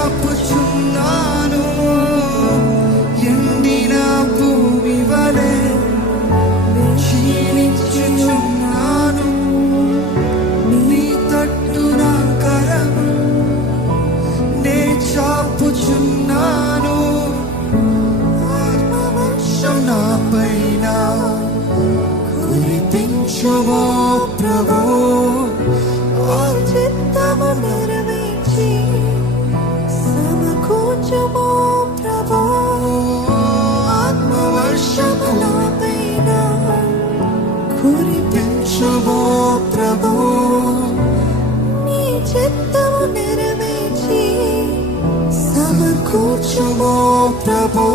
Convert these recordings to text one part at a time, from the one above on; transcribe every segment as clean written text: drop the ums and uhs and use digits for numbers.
చాపుచున్నాను, ఎండిన భూమి వలె క్షీణించుచున్నాను. నీ తట్టు నా కరము నే చాపుచున్నాను. ఆత్మవర్షం నా పైన కురిపించుమో ప్రభు. చిత్తము నెరవేర్చి సమకూర్చుమో ప్రభు. ఆత్మవర్షము నా పైన కురిపించుమో ప్రభు. నీ చిత్తము నెరవేర్చి సమకూర్చుమో ప్రభు.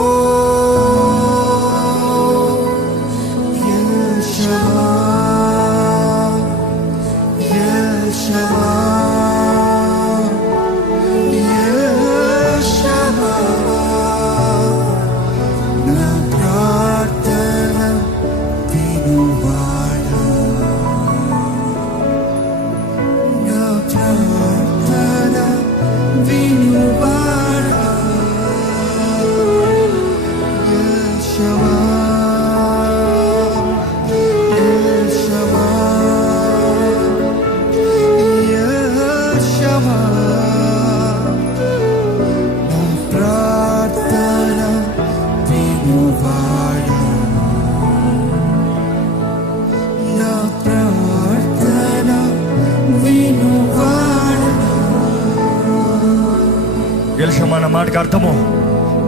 మన మాటకు అర్థము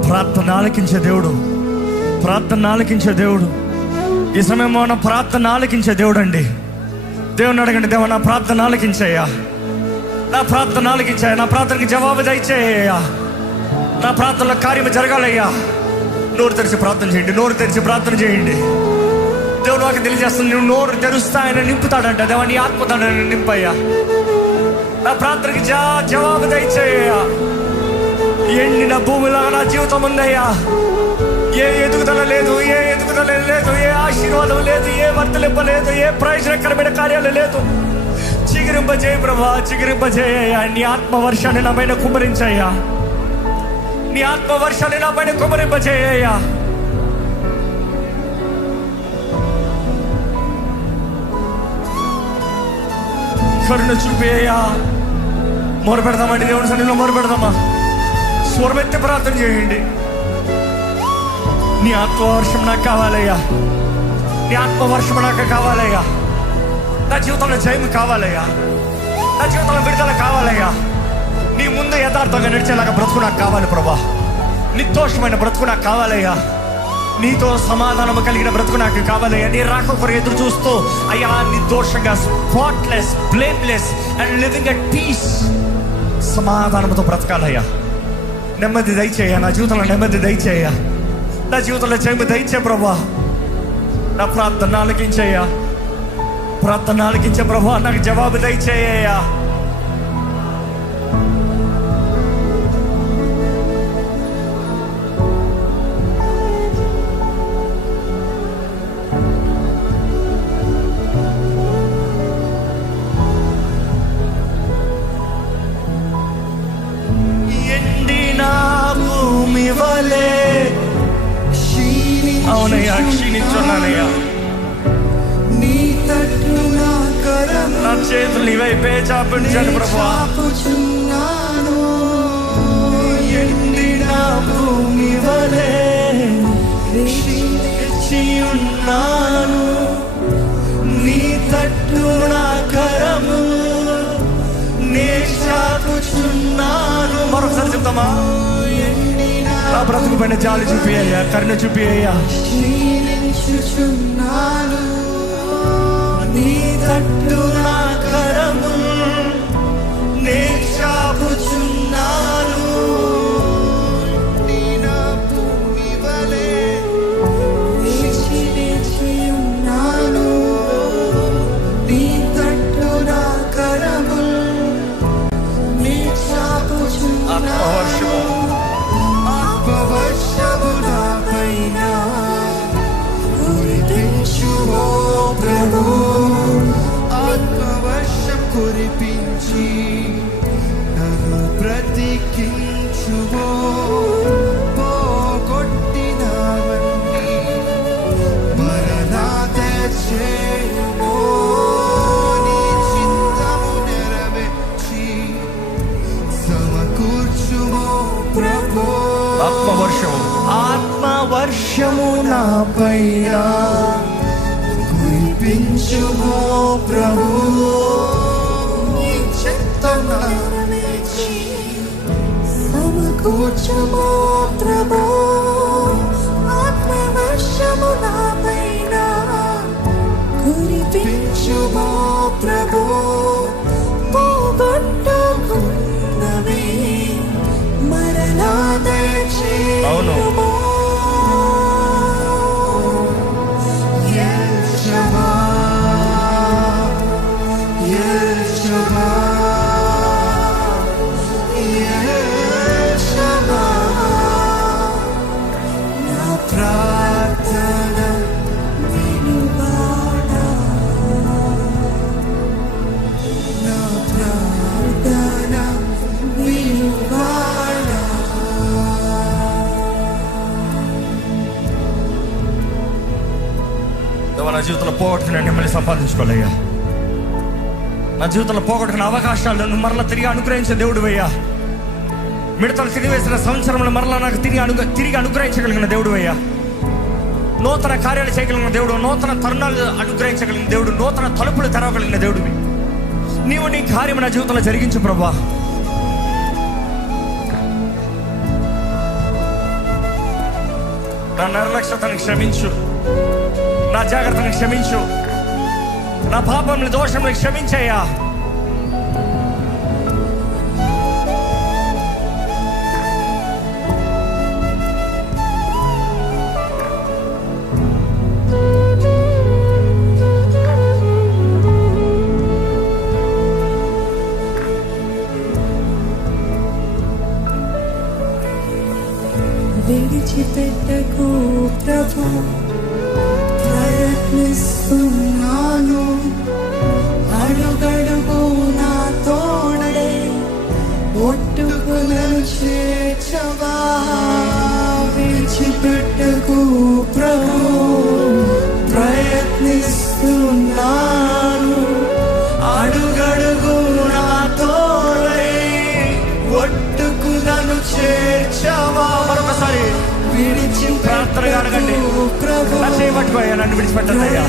ప్రార్థన ఆలకించే దేవుడు, ప్రార్థన ఆలకించే దేవుడు. ఈ సమయం మన ప్రార్థన ఆలకించే దేవుడు అండి. దేవుని అడగండి, దేవా నా ప్రార్థన ఆలకించాయా, నా ప్రార్థన ఆలకించాయా, నా ప్రార్థనకి జవాబు దయచేయ్యా, నా ప్రార్థనలో కార్యము జరగాలయ్యా. నోరు తెరిచి ప్రార్థన చేయండి, నోరు తెరిచి ప్రార్థన చేయండి. దేవుడు నాకు తెలియజేస్తుంది, నువ్వు నోరు తెరుస్తా ఆయన నింపుతాడంట. దేవా నీ ఆత్మతాడని నింపయ్యా, నా ప్రార్థనకి జవాబు దయచేయ్యా. ఎండిన భూమిలో నా జీవితం ఉందయ్యా. ఏ ఎదుగుదల లేదు, ఏ ఎదుగుదల లేదు, ఏ ఆశీర్వాదం లేదు, ఏ వర్తలింప లేదు, ఏ ప్రయోజనకరమైన కార్యాలు లేదు. చిగురింపజేయ ప్రభా, చిగురింపజేయ్యా. నీ ఆత్మవర్షాన్ని నా పైన కుమ్మరించయ్యా, నీ ఆత్మవర్షాన్ని నా పైన కుమ్మరింపజేయ్యా. కరుణ చూపేయ్యా. మొరపెడదామండి, దేవుని సన్నిధిలో మొరపెడదామా. స్వరమెత్తి ప్రార్థన చేయండి. నీ ఆత్మవర్షం నాకు కావాలయ్యా, నీ ఆత్మవర్షం నాకు కావాలయ్యా. నా జీవితంలో జయం కావాలయ్యా, నా జీవితంలో విడుదల కావాలయ్యా. నీ ముందు యథార్థంగా నడిచేలాగా బ్రతుకు నాకు కావాలి ప్రభా. నిర్దోషమైన బ్రతుకు నాకు కావాలయ్యా. నీతో సమాధానం కలిగిన బ్రతుకు నాకు కావాలయ్యా. నీ రాక కొరకు ఎదురు చూస్తూ అయ్యా నిర్దోషంగా, spotless, blameless and living at peace, సమాధానంతో బ్రతకాలయ్యా. నెమ్మది దయచేయ, నా జీవితంలో నెమ్మది దయచేయ, నా జీవితంలో జయము దయచే ప్రభా. నా ప్రార్థన ఆలకించయ్యా, ప్రార్థన ఆలకించే ప్రభా. నాకు జవాబు దయచేయ్యా. అవునయ్యా, క్షీణించున్నానయ్యా. నీ తట్టు నా కరము నా చేతులు నీ వైపే చాపించాను ప్రభువా. ఎండిన భూమి వలె క్షీణించి ఉన్నాను. నీ తట్టు నా కరము నే చాపుచున్నాను. మరొకసారి చెప్తామా. నా బ్రతుకు పైన జాలి చూపియ్యా, కరుణ చూపియ్యా. క్షీణించుచున్నాను. నీ తట్టు నా కరము నే చాపుచున్నాను. నా భూమి వలె క్షీణించి ఉన్నాను. నీ తట్టు నా కరము నే చాపుచున్నాను. ఆత్మవర్షము నా పైన కురిపించుమో ప్రభు. ఆత్మవర్షం కురిపించి ప్రభు ఆత్మవర్షము నా పైన కురిపించుమో ప్రభు నీ చిత్తము నెరవేర్చి సమకూర్చుమో ప్రభు ఆత్మవర్షము నా పైన కురిపించుమో ప్రభు పోగొట్టుకున్నవి మరలా దయచేయుమో యెహోవా యెహోవా యెహోవా నా ప్రార్థన వినువాడా నా ప్రార్థన వినువాడా నా జీవితంలో పోగొట్టుకున్న మిమ్మల్ని సంపాదించుకోలేయ్యా. నా జీవితంలో పోగొట్టుకున్న అవకాశాలను మరలా తిరిగి అనుగ్రహించే దేవుడు అయ్యా. మిడతలు తిరిగివేసిన సంవత్సరంలో మరలా నాకు తిరిగి అనుగ్రహించగలిగిన దేవుడు అయ్యా. నూతన కార్యాలు చేయగలిగిన దేవుడు, నూతన తరుణాలు అనుగ్రహించగలిగిన దేవుడు, నూతన తలుపులు తెరవగలిగిన దేవుడివి నీవు. నీ కార్యం నా జీవితంలో జరిగించు ప్రభా. నా నిర్లక్ష్యతను క్షమించు, నా జాగ్రత్తను క్షమించు, నా పాపంని దోషంని క్షమించయ్యా. విడిచిపెట్టకు ప్రభు ప్రయత్నిస్తున్నాను అడుగడుగు నా తోడే ఒట్టుకులను చేర్చవా విడిచిపెట్టకు ప్రభు ప్రయత్నిస్తున్నాను అడుగడుగు నా తోడే ఒట్టుకులను చేర్చవా. మరొకసారి ప్రార్థనగా అడగండి. నా చేయబట్టుకోయ్యా, నన్ను విడిచిపెట్టద్దయ్యా.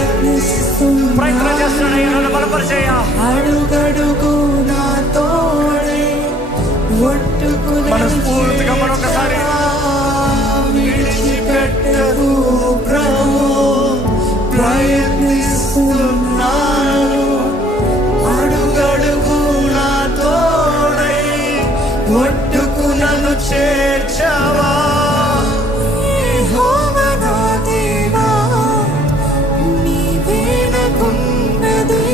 ప్రయత్నం చేస్తున్నానయ్యా, నన్ను బలపరిచేయ్యా. అడుగడుగు నా తోడే మనస్ఫూర్తిగా మరొకసారి విడిచిపెట్టకు ప్రభు ప్రయత్నిస్తున్నాను అడుగడుగు నా తోడే ఒట్టుకులను చేర్చవా. యెహోవా నా దేవా నీవే నాకున్నది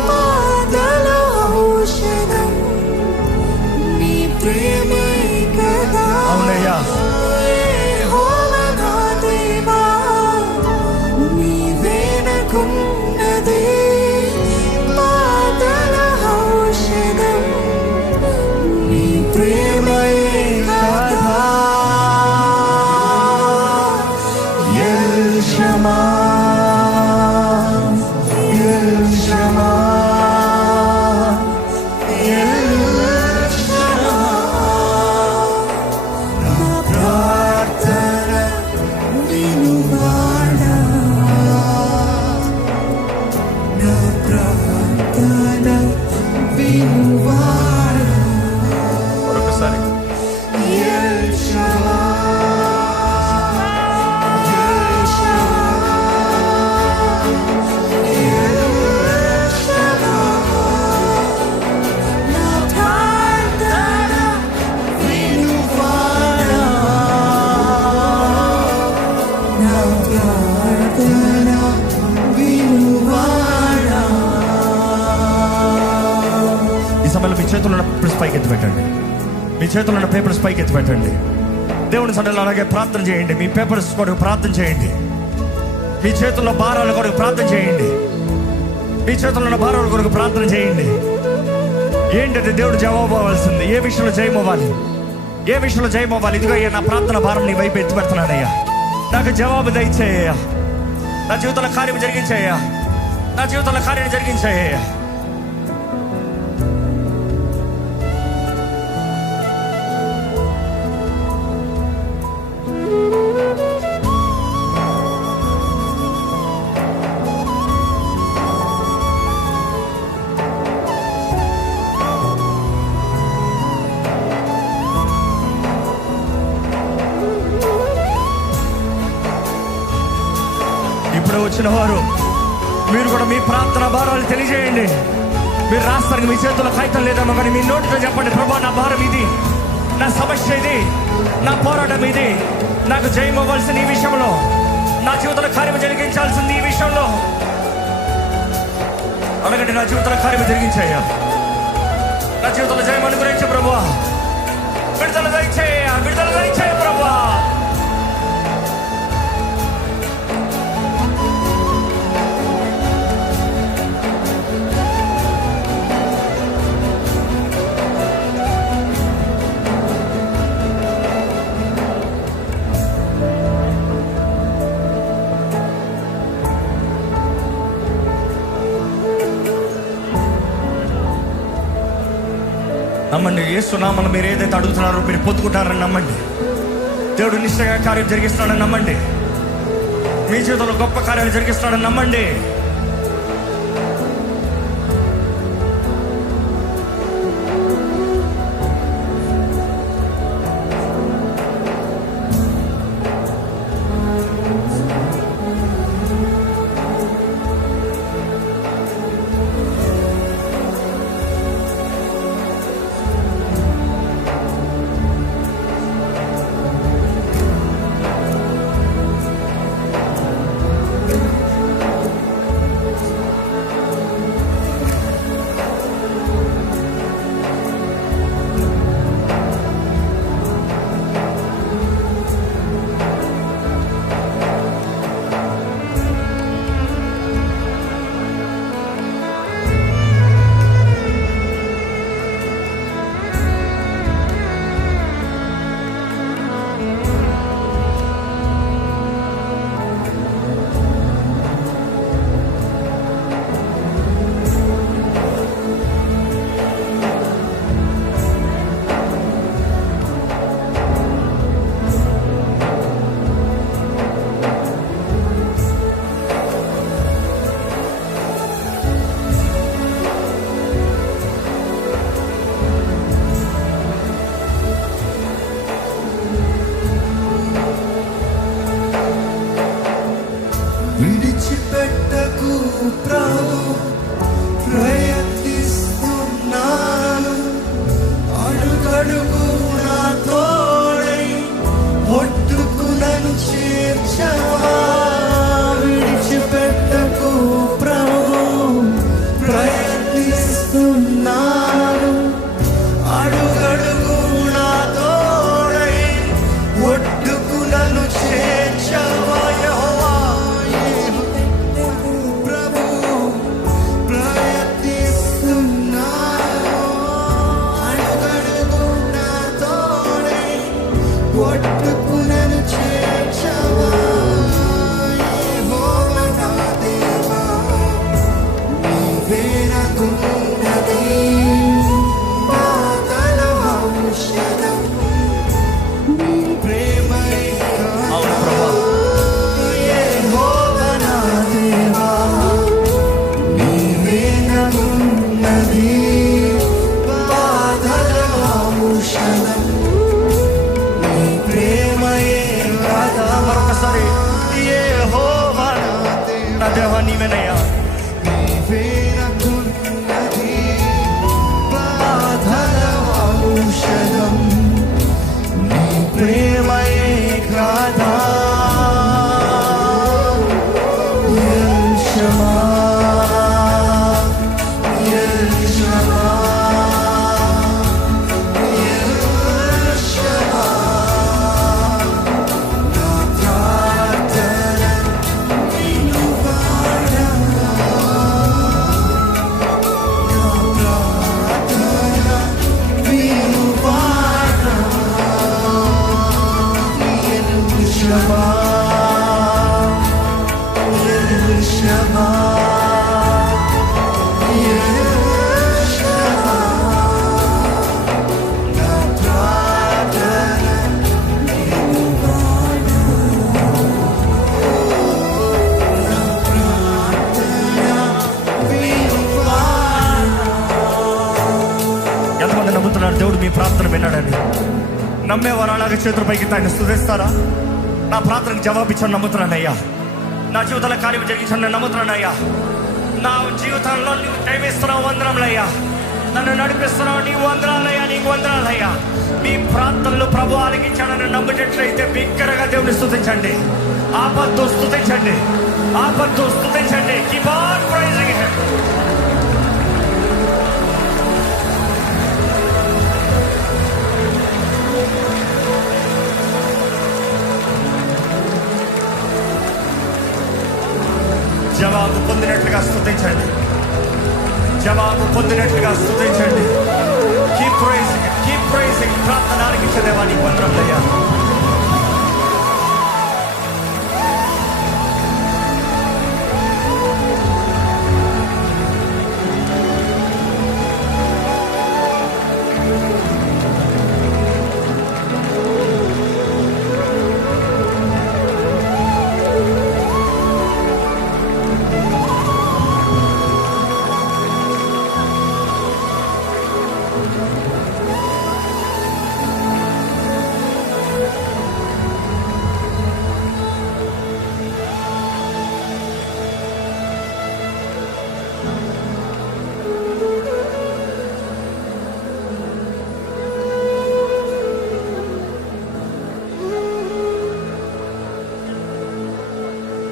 బాధల ఔషధం నీ ప్రేమే కదా. అవునయ్యా. యెహోవా నా దేవా నీవే నాకున్నది బాధల ఔషధం నీ ప్రేమే కదా. యెహోవా యెహోవా యెహోవా నా ప్రార్థన వినువాడా నా ప్రార్థన వినువాడా. మరొకసారి యెహోవా నా ప్రార్థన వినువాడా నా ప్రార్థన వినువాడా. ఈ సమయంలో మీ చేతుల్లో ఉన్న పేపర్స్ పైకి ఎత్తి పెట్టండి. మీ చేతుల్లో ఉన్న పేపర్స్ పైకి ఎత్తి పెట్టండి. దేవుని సన్నిధిలో అలాగే ప్రార్థన చేయండి. మీ పేపర్స్ కొరకు ప్రార్థన చేయండి. మీ చేతుల్లో భారాల కొరకు ప్రార్థన చేయండి. మీ చేతుల్లో ఉన్న భారాల కొరకు ప్రార్థన చేయండి. ఏంటంటే దేవుడు జవాబు అవ్వాల్సింది. ఏ విషయంలో జయమవ్వాలి, ఏ విషయంలో జయమవ్వాలి. ఇదిగో అయ్యా, నా ప్రార్థన భారం నీ వైపు ఎత్తి పెడుతున్నానయ్యా. నాకు జవాబు దయచేయ్యా. నా జీవితంలో కార్యం జరిగించాయ్యా. నా జీవితంలో కార్యం జరిగించాయ్యా. ద్వారా వచ్చిన వారు మీరు కూడా మీ ప్రార్థన భారాలు తెలియజేయండి. మీరు రాస్తానికి మీ చేతుల్లో కాగితం లేదమ్మా, కానీ మీ నోటితో చెప్పండి, ప్రభా నా భారం ఇది, నా సమస్య ఇది, నా పోరాటం ఇది, నాకు జయం అవ్వాల్సిన ఈ విషయంలో, నా జీవితంలో కార్యం జరిగించాల్సింది ఈ విషయంలో. అడగండి, నా జీవితంలో కార్యం జరిగించాయ్యా, నా జీవితంలో జయం అనుగ్రహించే ప్రభువా, విడుదల దయచేయ, విడుదల దయచేయ ప్రభువా. నమ్మండి, యేసునామములో మీరు ఏదైతే అడుగుతున్నారో మీరు పొందుకుంటారని నమ్మండి. దేవుడు నిశ్చయంగా కార్యం జరిగిస్తున్నాడని నమ్మండి. మీ జీవితంలో గొప్ప కార్యాలు జరిగిస్తున్నాడని నమ్మండి. విడిచిపెట్టకు ప్రభు, ప్రయత్నిస్తున్నాను, అడుగడుగు నా తోడై ఒడ్డుకు నన్ను చేర్చవా. విడిచిపెట్టకు ప్రభు, ప్రయత్నిస్తున్నాను, అడుగడుగు నా తోడై ఒడ్డుకు నన్ను చేర్చవా. ఒట్టుకునను చేర్చవా. యెహోవా నా దేవా, నీవే నాకున్నది పాదల ఔషధం, నీ ప్రేమయే యెహోవా నా దేవా, నీవే నాకున్నది పాదల ఔషధం, మరొకసారి యెహోవా నా దేవా నీవేనయ్యా, నీవే నాకున్నది బాధల ఔషధం, నీ ప్రేమయే గాథా. ఎల్ షమా, ఎల్ షమా, దేవుడు మీ ప్రార్థన విన్నాడని నమ్మేవారు అలాగే చేతుల పైకి ఆయన స్తుతిస్తారా? నా ప్రార్థనకు జవాబిచ్చాను నమ్ముతున్నానయ్యా. నా జీవితంలో కార్యం జరిగించాను నేను నమ్ముతున్నానయ్యా. నా జీవితంలో నువ్వు దయవిస్తున్నావు, వందనములయ్యా. నన్ను నడిపిస్తున్నావు, నీకు వందనాలయ్యా, నీకు వందనాలయ్యా. మీ ప్రార్థనలు ప్రభు ఆలకించాడని నమ్మేటట్లయితే బిగ్గరగా దేవుని స్తుతించండి. ఆపత్తు స్తుతించండి, ఆపత్తు స్తుతించండి. Keep on praising him. జవాబు పొందినట్లుగా స్తుతించండి, జవాబు పొందినట్లుగా స్తుతించండి. Keep praising, keep praising. ప్రార్థన ఆలకించే దేవా నీకు వందనములయ్యా.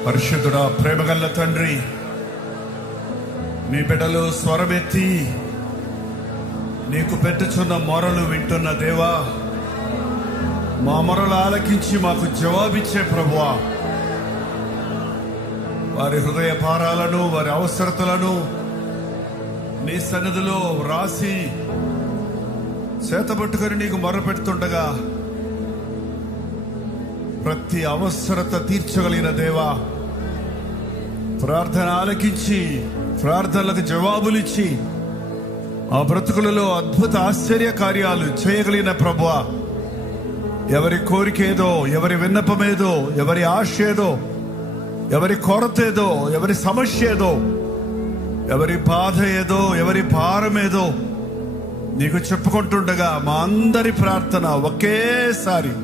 పరిశుద్ధుడా, ప్రేమగల్ల తండ్రి, మీ బిడ్డలు స్వరమెత్తి నీకు పెట్టుచున్న మొరలు వింటున్న దేవా, మా మొరలు ఆలకించి మాకు జవాబిచ్చే ప్రభువా, వారి హృదయ భారాలను, వారి అవసరతలను నీ సన్నిధిలో రాసి చేతబట్టుకొని నీకు మొరపెడుతుండగా ప్రతి అవసరత తీర్చగలిగిన దేవా, ప్రార్థన ఆలకించి ప్రార్థనలకు జవాబులిచ్చి ఆ బ్రతుకులలో అద్భుత ఆశ్చర్య కార్యాలు చేయగలిగిన ప్రభువా, ఎవరి కోరికేదో, ఎవరి విన్నపమేదో, ఎవరి ఆశ ఏదో, ఎవరి కొరత ఏదో, ఎవరి సమస్య ఏదో, ఎవరి బాధ ఏదో, ఎవరి భారం ఏదో నీకు చెప్పుకుంటుండగా మా అందరి ప్రార్థన ఒకేసారి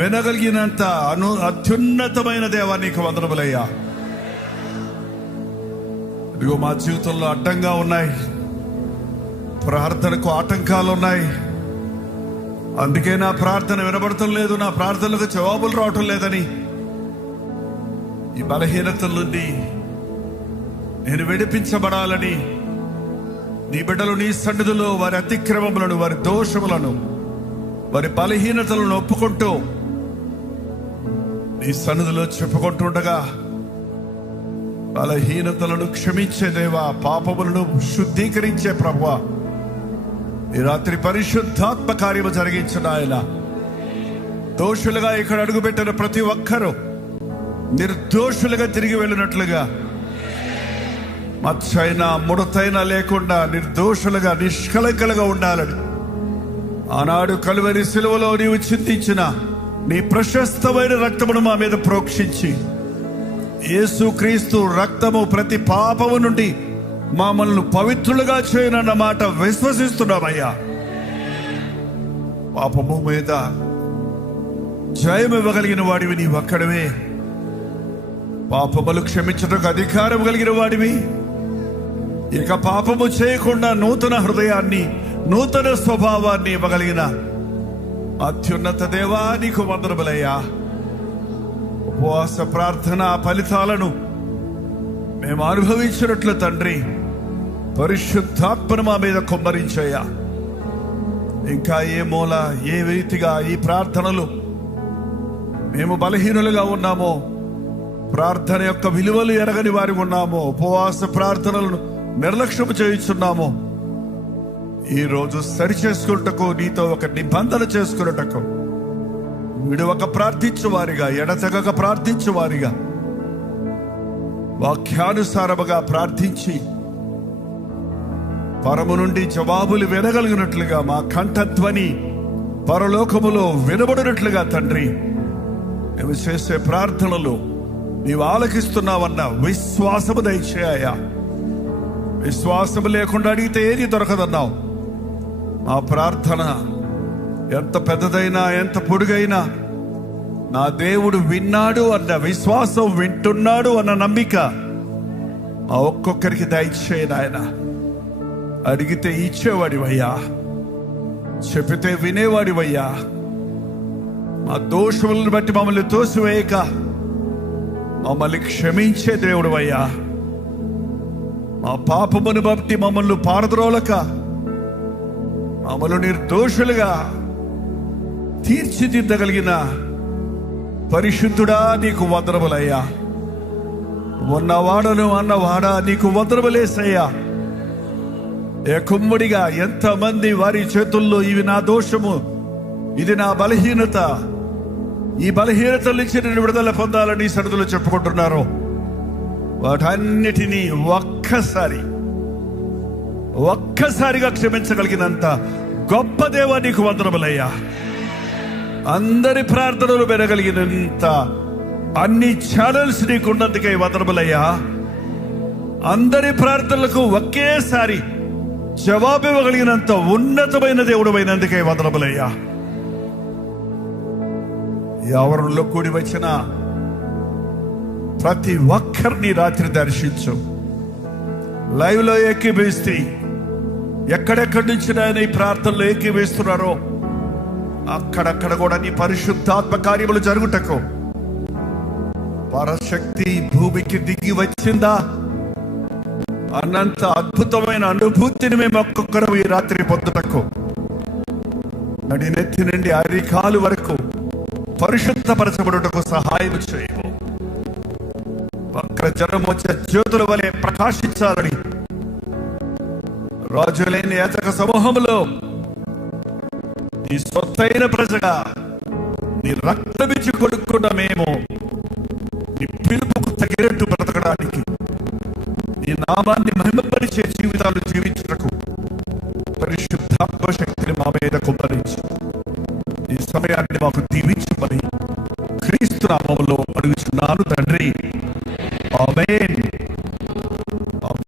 వినగలిగినంత అత్యున్నతమైన దేవా నీకు వందనములయ్యా. ఇదిగో మా జీవితంలో అడ్డంగా ఉన్నాయి, ప్రార్థనకు ఆటంకాలు ఉన్నాయి, అందుకే నా ప్రార్థన వినబడటం లేదు, నా ప్రార్థనలకు జవాబులు రావటం లేదని ఈ బలహీనతల నుండి నేను విడిపించబడాలని నీ బిడ్డలు నీ సన్నిధిలో వారి అతిక్రమములను, వారి దోషములను, వారి బలహీనతలను ఒప్పుకుంటూ నీ సన్నిధిలో చెప్పుకుంటుండగా బలహీనతలను క్షమించే దేవా, పాపములను శుద్ధీకరించే ప్రభువా, ఈ రాత్రి పరిశుద్ధాత్మ కార్యము జరిగించిన ఆయన దోషులుగా ఇక్కడ అడుగుపెట్టిన ప్రతి ఒక్కరూ నిర్దోషులుగా తిరిగి వెళ్ళినట్లుగా, మచ్చైనా ముడతైనా లేకుండా నిర్దోషులుగా నిష్కలంకలుగా ఉండాలని ఆనాడు కలువరి శిలువలో నీవు చిందించిన నీ ప్రశస్తమైన రక్తమును మా మీద ప్రోక్షించి, యేసుక్రీస్తు రక్తము ప్రతి పాపము నుండి మమ్మల్ని పవిత్రులుగా చేయనన్న మాట విశ్వసిస్తున్నామయ్యా. పాపము మీద జయం ఇవ్వగలిగిన వాడివి నీ ఒక్కడవే, పాపములు క్షమించడానికి అధికారం కలిగిన వాడివి. ఇక పాపము చేయకుండా నూతన హృదయాన్ని, నూతన స్వభావాన్ని ఇవ్వగలిగిన అత్యున్నత దేవా నీకు వందనములయ్యా. ఉపవాస ప్రార్థన ఫలితాలను మేము అనుభవించినట్లు తండ్రి, పరిశుద్ధాత్మను మా మీద కుమ్మరించయ్యా. ఇంకా ఏ మూల, ఏ రీతిగా ఈ ప్రార్థనలు మేము బలహీనులుగా ఉన్నామో, ప్రార్థన యొక్క విలువలు ఎరగని వారి ఉన్నామో, ఉపవాస ప్రార్థనలను నిర్లక్ష్యం చేయుచున్నామో, ఈరోజు సరి చేసుకున్నటకు, నీతో ఒక నిబంధన చేసుకున్నటకు, విడువక ప్రార్థించువారిగా, ఎడతెగక ప్రార్థించువారిగా, వాక్యానుసారముగా ప్రార్థించి పరము నుండి జవాబులు వినగలిగినట్లుగా, మా కంఠధ్వని పరలోకములో వినబడినట్లుగా తండ్రి, మేము చేసే ప్రార్థనలు నీవు ఆలకిస్తున్నావన్న విశ్వాసము దయచేయ. విశ్వాసము లేకుండా అడిగితే ఏది దొరకదన్నావు. మా ప్రార్థన ఎంత పెద్దదైనా, ఎంత పొడుగైనా నా దేవుడు విన్నాడు అన్న విశ్వాసం, వింటున్నాడు అన్న నమ్మిక ఆ ఒక్కొక్కరికి దయచేయి నాయన. అడిగితే ఇచ్చేవాడివయ్యా, చెప్పితే వినేవాడివయ్యా. మా దోషములను బట్టి మమ్మల్ని తోసివేయక మమ్మల్ని క్షమించే దేవుడివయ్యా. మా పాపమును బట్టి మమ్మల్ని పారద్రోలక మమ్మల్ని నిర్దోషులుగా తీర్చిదిద్దగలిగిన పరిశుద్ధుడా నీకు వందనములయ్యా. ఉన్నవాడను అన్నవాడా నీకు వందనములేసయ్యా. కుమ్మడిగా ఎంతమంది వారి చేతుల్లో ఇవి నా దోషము, ఇది నా బలహీనత, ఈ బలహీనతల నుంచి నేను విడుదల పొందాలని సరిదులు చెప్పుకుంటున్నారు. వాటన్నిటినీ ఒక్కసారిగా క్షమించగలిగినంత గొప్ప దేవా నీకు వందనములయ్యా. అందరి ప్రార్థనలు వినగలిగినంత అన్ని ఛానల్స్ నీకున్నందుకే వందనములయ్యా. అందరి ప్రార్థనలకు ఒకేసారి జవాబు ఇవ్వగలిగినంత ఉన్నతమైన దేవుడు అయినందుకే వందనములయ్యా. ఎవరిలో కూడి వచ్చిన ప్రతి ఒక్కరిని రాత్రి దర్శించు. లైవ్ లో ఏకీభవిస్తే ఎక్కడెక్కడి నుంచి ఆయన ఈ ప్రార్థనలో ఏకీభవిస్తున్నారో అక్కడక్కడ కూడా నీ పరిశుద్ధాత్మ కార్యములు జరుగుటకు పరశక్తి భూమికి దిగి వచ్చిందా అన్నంత అద్భుతమైన అనుభూతిని మేము ఒక్కొక్కరు ఈ రాత్రి పొందుటకు నడినెత్తి నుండి అరికాలు వరకు పరిశుద్ధపరచబడుటకు సహాయం చేయము. వక్ర జనం వచ్చే జ్యోతుల వలె ప్రకాశించాలని రాజులైన యాజక సమూహంలో నీ సొత్తైన ప్రజగా నీ రక్తమిచ్చి కొడుకున్న మేము నీ పిలుపుకు తగినట్టు బ్రతకడానికి, నీ నామాన్ని మహిమపరిచే జీవితాలు జీవించుటకు పరిశుద్ధాత్మ శక్తిని మా మీద కుమ్మరించి ఈ సమయాన్ని మాకు దీవించమని క్రీస్తు నామములో అడుగుచున్నాను తండ్రి. ఆమేన్.